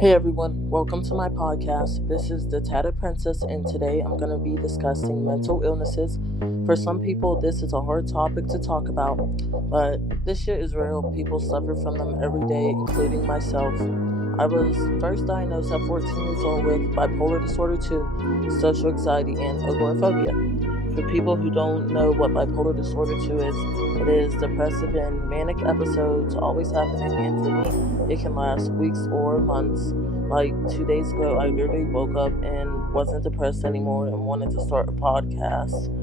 Hey everyone, welcome to my podcast. This is the Tatted Princess, and today I'm going to be discussing mental illnesses. For some people, this is a hard topic to talk about, but this shit is real. People suffer from them every day, including myself. I was first diagnosed at 14 years old with bipolar disorder 2, social anxiety, and agoraphobia. For people who don't know what bipolar disorder 2 is, it is depressive and manic episodes always happening, and for me, it can last weeks or months. Like 2 days ago, I literally woke up and wasn't depressed anymore and wanted to start a podcast.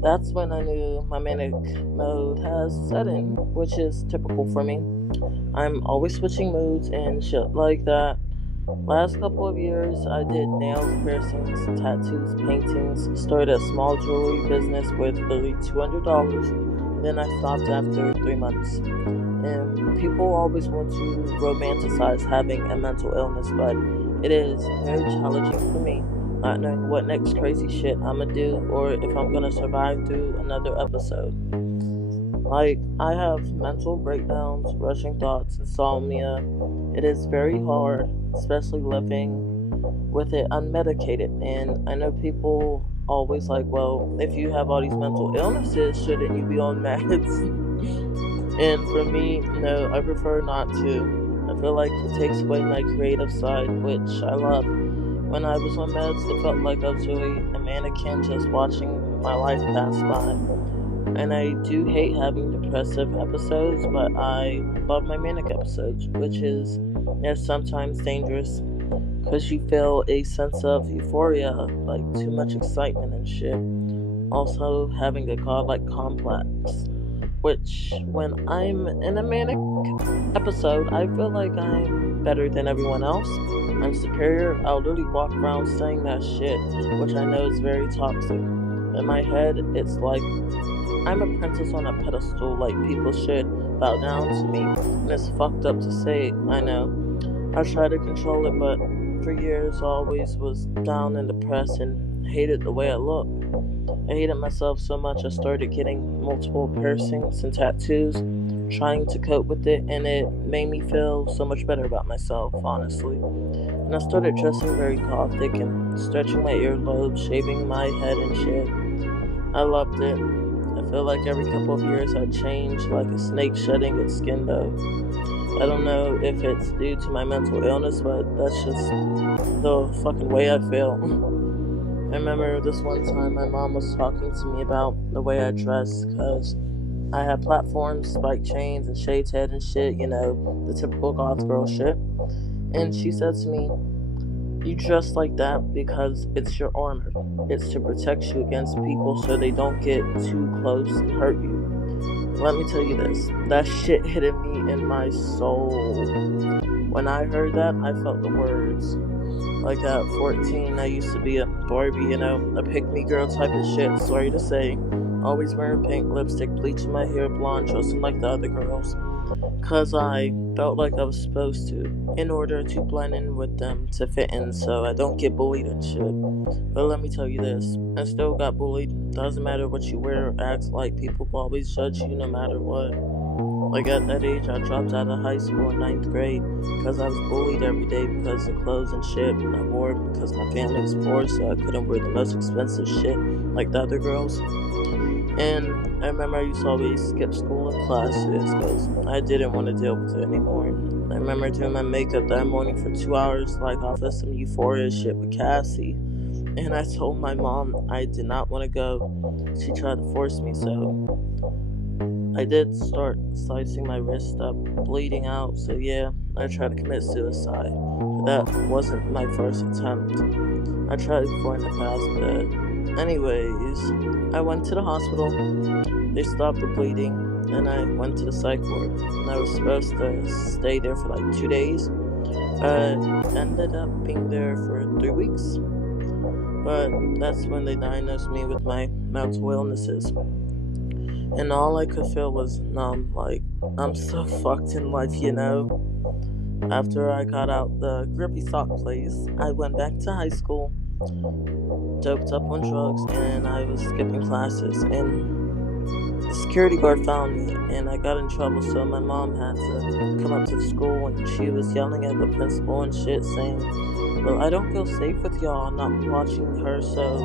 That's when I knew my manic mode has set in, which is typical for me. I'm always switching moods and shit like that. Last couple of years, I did nails, piercings, tattoos, paintings, started a small jewelry business with literally $200. Then I stopped after 3 months. And people always want to romanticize having a mental illness, but it is very challenging for me not knowing what next crazy shit I'm gonna do or if I'm gonna survive through another episode. Like, I have mental breakdowns, rushing thoughts, insomnia. It is very hard, especially living with it unmedicated. And I know people always like, well, if you have all these mental illnesses, shouldn't you be on meds? And for me, no, I prefer not to. I feel like it takes away my creative side, which I love. When I was on meds, it felt like I was really a mannequin just watching my life pass by. And I do hate having depressive episodes, but I love my manic episodes, which is, yes, sometimes dangerous because you feel a sense of euphoria, like too much excitement and shit. Also, having a godlike complex, which when I'm in a manic episode, I feel like I'm better than everyone else. I'm superior. I'll literally walk around saying that shit, which I know is very toxic. In my head, it's like I'm a princess on a pedestal, like people should bow down to me. And it's fucked up to say, I know. I try to control it, but for years I always was down and depressed and hated the way I look. I hated myself so much I started getting multiple piercings and tattoos, trying to cope with it, and it made me feel so much better about myself, honestly. And I started dressing very gothic and stretching my earlobes, shaving my head and shit. I loved it. I feel like every couple of years I change, like a snake shedding its skin though. I don't know if it's due to my mental illness, but that's just the fucking way I feel. I remember this one time my mom was talking to me about the way I dress because I had platforms, spike chains, and shades head and shit, the typical goth girl shit. And she said to me, "You dress like that because it's your armor. It's to protect you against people so they don't get too close and hurt you." Let me tell you this, that shit hit me in my soul. When I heard that, I felt the words. Like at 14, I used to be a Barbie, a pick me girl type of shit, sorry to say. Always wearing pink lipstick, bleaching my hair blonde, dressing like the other girls. Cause I felt like I was supposed to, in order to blend in with them, to fit in so I don't get bullied and shit. But let me tell you this, I still got bullied. Doesn't matter what you wear or act like, people will always judge you no matter what. Like at that age, I dropped out of high school in ninth grade because I was bullied every day because of clothes and shit I wore because my family was poor, so I couldn't wear the most expensive shit like the other girls. And I remember I used to always skip school and classes because I didn't want to deal with it anymore. I remember doing my makeup that morning for 2 hours, like off of some euphoria shit with Cassie. And I told my mom I did not want to go. She tried to force me, so I did start slicing my wrist up, bleeding out, so yeah, I tried to commit suicide. But that wasn't my first attempt. I tried before in the past, but anyways, I went to the hospital, they stopped the bleeding, and I went to the psych ward. And I was supposed to stay there for like 2 days, but ended up being there for 3 weeks. But that's when they diagnosed me with my mental illnesses. And all I could feel was numb, like, I'm so fucked in life. After I got out the grippy sock place, I went back to high school, doped up on drugs, and I was skipping classes. And the security guard found me and I got in trouble, so my mom had to come up to the school and she was yelling at the principal and shit, saying, well, I don't feel safe with y'all not watching her. So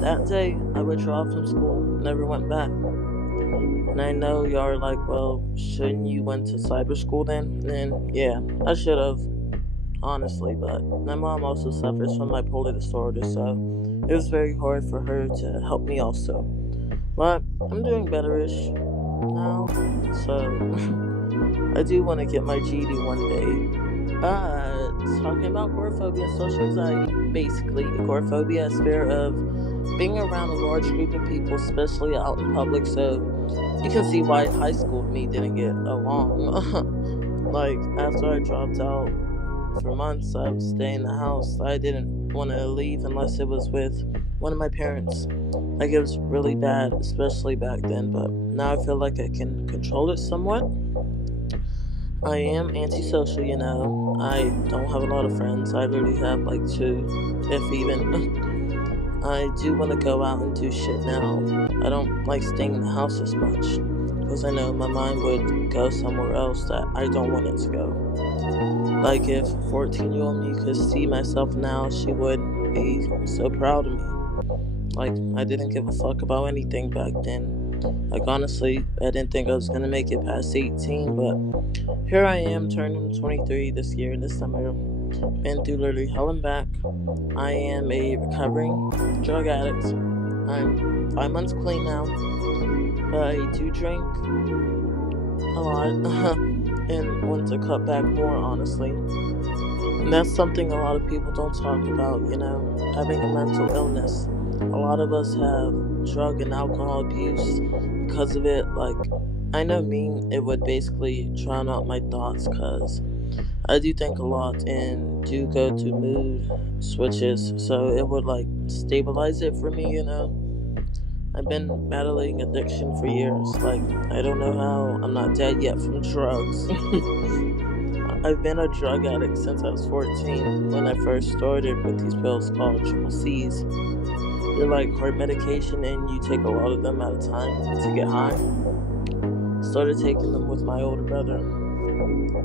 that day I withdrew from school, never went back. And I know y'all are like, well, shouldn't you went to cyber school then? And yeah, I should have, honestly, but my mom also suffers from bipolar disorder, so it was very hard for her to help me also. But I'm doing betterish now, so I do want to get my GD one day. But talking about agoraphobia and social anxiety, basically, agoraphobia is fear of being around a large group of people, especially out in public. So you can see why high school with me didn't get along. Like, after I dropped out for months, I would stay in the house. I didn't want to leave unless it was with one of my parents. Like, it was really bad, especially back then, but now I feel like I can control it somewhat. I am antisocial, you know. I don't have a lot of friends. I literally have like two, if even. I do want to go out and do shit now. I don't like staying in the house as much because I know my mind would go somewhere else that I don't want it to go. Like, if 14-year-old me could see myself now, she would be so proud of me. Like, I didn't give a fuck about anything back then. Like, honestly, I didn't think I was gonna make it past 18, but here I am turning 23 this year, this summer. Been through literally hell and back. I am a recovering drug addict. I'm 5 months clean now, but I do drink a lot and want to cut back more, honestly. And that's something a lot of people don't talk about, you know, having a mental illness. A lot of us have drug and alcohol abuse because of it. Like, I know me, it would basically drown out my thoughts because I do think a lot and do go through mood switches. So it would like stabilize it for me, you know. I've been battling addiction for years. Like, I don't know how I'm not dead yet from drugs. I've been a drug addict since I was 14 when I first started with these pills called triple C's. They're like hard medication and you take a lot of them at a time to get high. Started taking them with my older brother.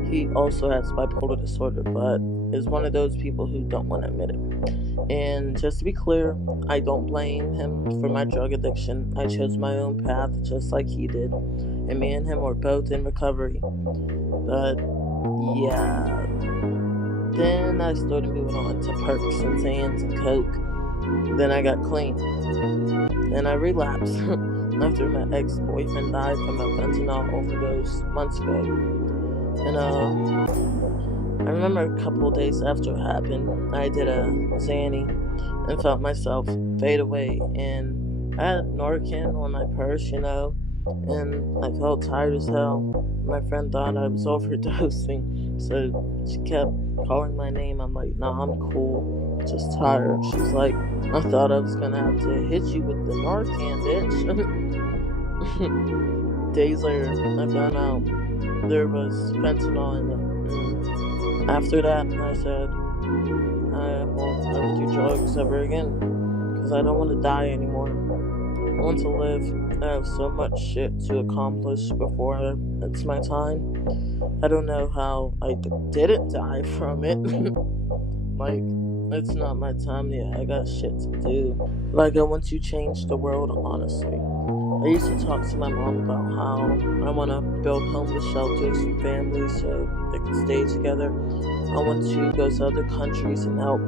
He also has bipolar disorder, but is one of those people who don't want to admit it. And just to be clear, I don't blame him for my drug addiction. I chose my own path just like he did. And me and him were both in recovery. But yeah, then I started moving on to perks and Zans and coke. Then I got clean. Then I relapsed after my ex-boyfriend died from a fentanyl overdose months ago. And I remember a couple of days after it happened, I did a Xanny and felt myself fade away. And I had Narcan on my purse, you know, and I felt tired as hell. My friend thought I was overdosing, so she kept calling my name. I'm like, nah, I'm cool, just tired. She's like, I thought I was gonna have to hit you with the Narcan, bitch. Days later, I found out there was fentanyl in it. And after that, I said, I won't ever do drugs ever again because I don't want to die anymore. I want to live. I have so much shit to accomplish before it's my time. I don't know how I didn't die from it. Like, it's not my time yet. I got shit to do. Like, I want to change the world, honestly. I used to talk to my mom about how I want to build homeless shelters for families so they can stay together. I want to go to other countries and help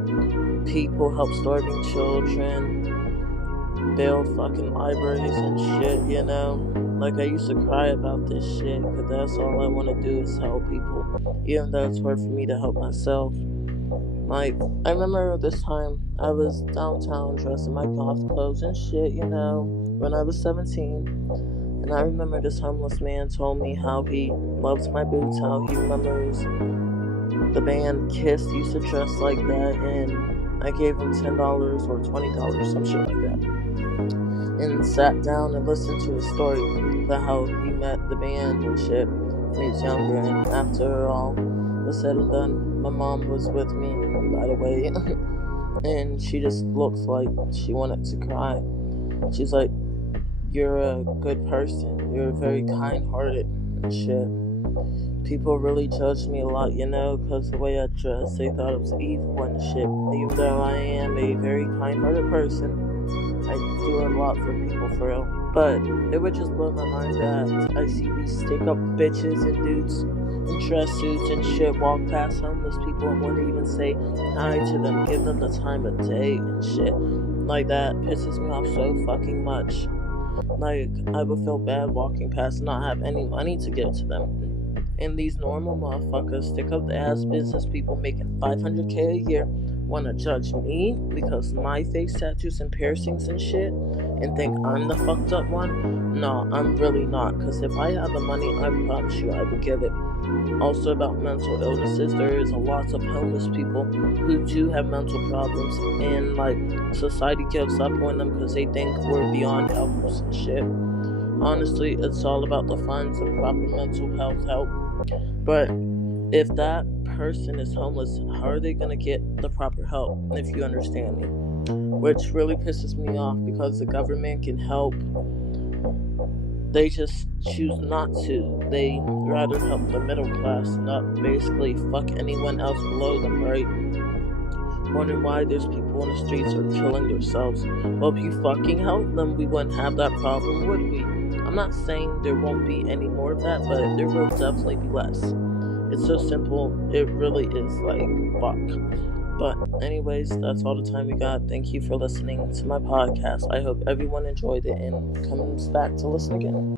people, help starving children, build fucking libraries and shit, you know? Like, I used to cry about this shit because that's all I want to do is help people, even though it's hard for me to help myself. Like, I remember this time I was downtown dressed in my goth clothes and shit, you know, when I was 17. And I remember this homeless man told me how he loves my boots, how he remembers the band Kiss used to dress like that, and I gave him $10 or $20, some shit like that. And sat down and listened to his story about how he met the band and shit when he was younger. And after all was said and done, my mom was with me, by the way, and she just looked like she wanted to cry. She's like, you're a good person. You're very kind hearted and shit. People really judged me a lot, because the way I dressed, they thought it was evil and shit. Even though I am a very kind hearted person, I do a lot for people for real. But it would just blow my mind that I see these stick up bitches and dudes in dress suits and shit walk past homeless people and want to even say hi to them, give them the time of day and shit. Like, that pisses me off so fucking much. Like, I would feel bad walking past and not have any money to give to them. And these normal motherfuckers, stick up the ass business people making 500K a year, want to judge me because my face tattoos and piercings and shit and think I'm the fucked up one. No, I'm really not. Because if I had the money, I promise you I would give it. Also, about mental illnesses, there is a lot of homeless people who do have mental problems, and like, society gives up on them because they think we're beyond helpers and shit. Honestly, it's all about the funds and proper mental health help. But if that person is homeless, how are they going to get the proper help, if you understand me? Which really pisses me off because the government can help. They just choose not to. They rather help the middle class, not basically fuck anyone else below them, right? Wondering why there's people on the streets are killing themselves. Well, if you fucking help them, we wouldn't have that problem, would we? I'm not saying there won't be any more of that, but there will definitely be less. It's so simple. It really is like, fuck. But, anyways, that's all the time we got. Thank you for listening to my podcast. I hope everyone enjoyed it and comes back to listen again.